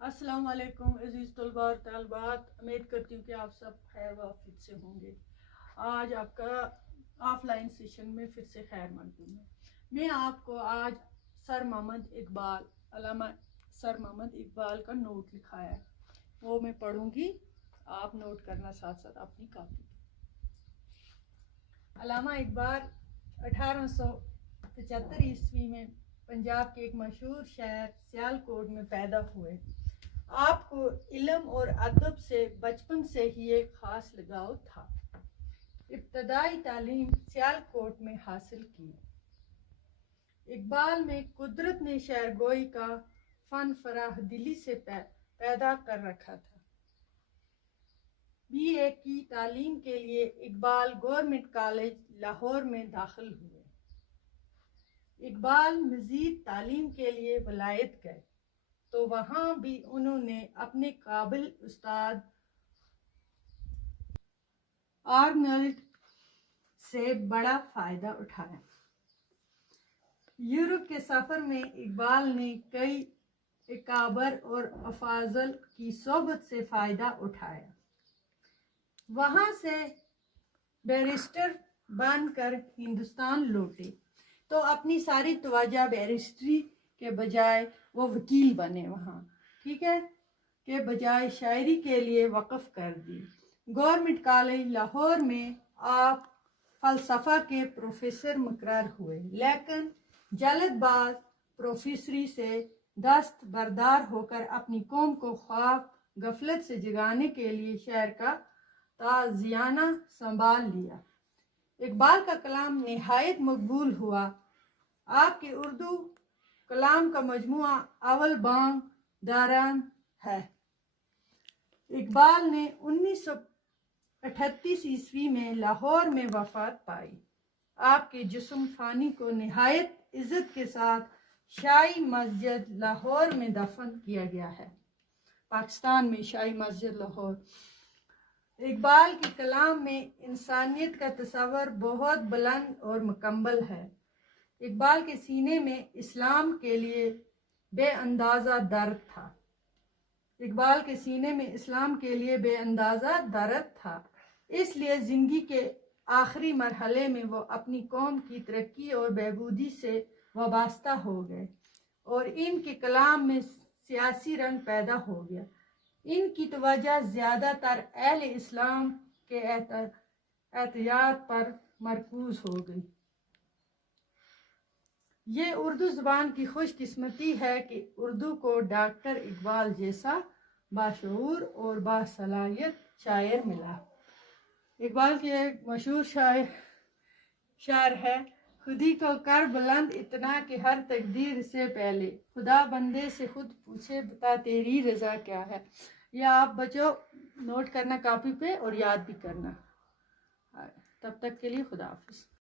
السلام علیکم عزیز طلباء اور طالبات، امید کرتی ہوں کہ آپ سب خیر و عافیت سے ہوں گے۔ آج آپ کا آف لائن سیشن میں پھر سے خیر مقدم ہے۔ میں آپ کو آج علامہ سر محمد اقبال کا نوٹ لکھا ہے، وہ میں پڑھوں گی، آپ نوٹ کرنا ساتھ ساتھ اپنی کاپی پہ۔ علامہ اقبال 1875 عیسوی میں پنجاب کے ایک مشہور شہر سیالکوٹ میں پیدا ہوئے۔ آپ کو علم اور ادب سے بچپن سے ہی ایک خاص لگاؤ تھا۔ ابتدائی تعلیم سیالکوٹ میں حاصل کی۔ اقبال میں قدرت نے شعر گوئی کا فن فراخ دلی سے پیدا کر رکھا تھا۔ BA کی تعلیم کے لیے اقبال گورنمنٹ کالج لاہور میں داخل ہوئے۔ اقبال مزید تعلیم کے لیے ولایت گئے تو وہاں بھی انہوں نے اپنے قابل استاد آرنلڈ سے بڑا فائدہ اٹھایا۔ یورپ کے سفر میں اقبال نے کئی اکابر اور افاضل کی صحبت سے فائدہ اٹھایا۔ وہاں سے بیرسٹر بن کر ہندوستان لوٹے تو اپنی ساری توجہ بیرسٹری کے بجائے وہ وکیل بنے، وہاں کے بجائے شاعری کے لیے وقف کر دی۔ گورنمنٹ کالج لاہور میں آپ فلسفہ کے پروفیسر مقرر ہوئے، لیکن جلد باز پروفیسری سے دست بردار ہو کر اپنی قوم کو خواب غفلت سے جگانے کے لیے شعر کا تازیانہ سنبھال لیا۔ اقبال کا کلام نہایت مقبول ہوا۔ آپ کے اردو کلام کا مجموعہ اول بانگ داران ہے۔ اقبال نے 1938 عیسوی میں لاہور میں وفات پائی۔ آپ کے جسم فانی کو نہایت عزت کے ساتھ شاہی مسجد لاہور میں دفن کیا گیا ہے، پاکستان میں شاہی مسجد لاہور۔ اقبال کے کلام میں انسانیت کا تصور بہت بلند اور مکمل ہے۔ اقبال کے سینے میں اسلام کے لیے بے اندازہ درد تھا۔ اقبال کے سینے میں اسلام کے لیے بے اندازہ درد تھا، اس لیے زندگی کے آخری مرحلے میں وہ اپنی قوم کی ترقی اور بہبودی سے وابستہ ہو گئے اور ان کے کلام میں سیاسی رنگ پیدا ہو گیا۔ ان کی توجہ زیادہ تر اہل اسلام کے احتیاط پر مرکوز ہو گئی۔ یہ اردو زبان کی خوش قسمتی ہے کہ اردو کو ڈاکٹر اقبال جیسا باشعور اور باصلاحیت شاعر ملا۔ اقبال کی ایک مشہور شعر ہے، خودی کو کر بلند اتنا کہ ہر تقدیر سے پہلے خدا بندے سے خود پوچھے بتا تیری رضا کیا ہے۔ یہ آپ بچوں نوٹ کرنا کاپی پہ اور یاد بھی کرنا۔ تب تک کے لیے خدا حافظ۔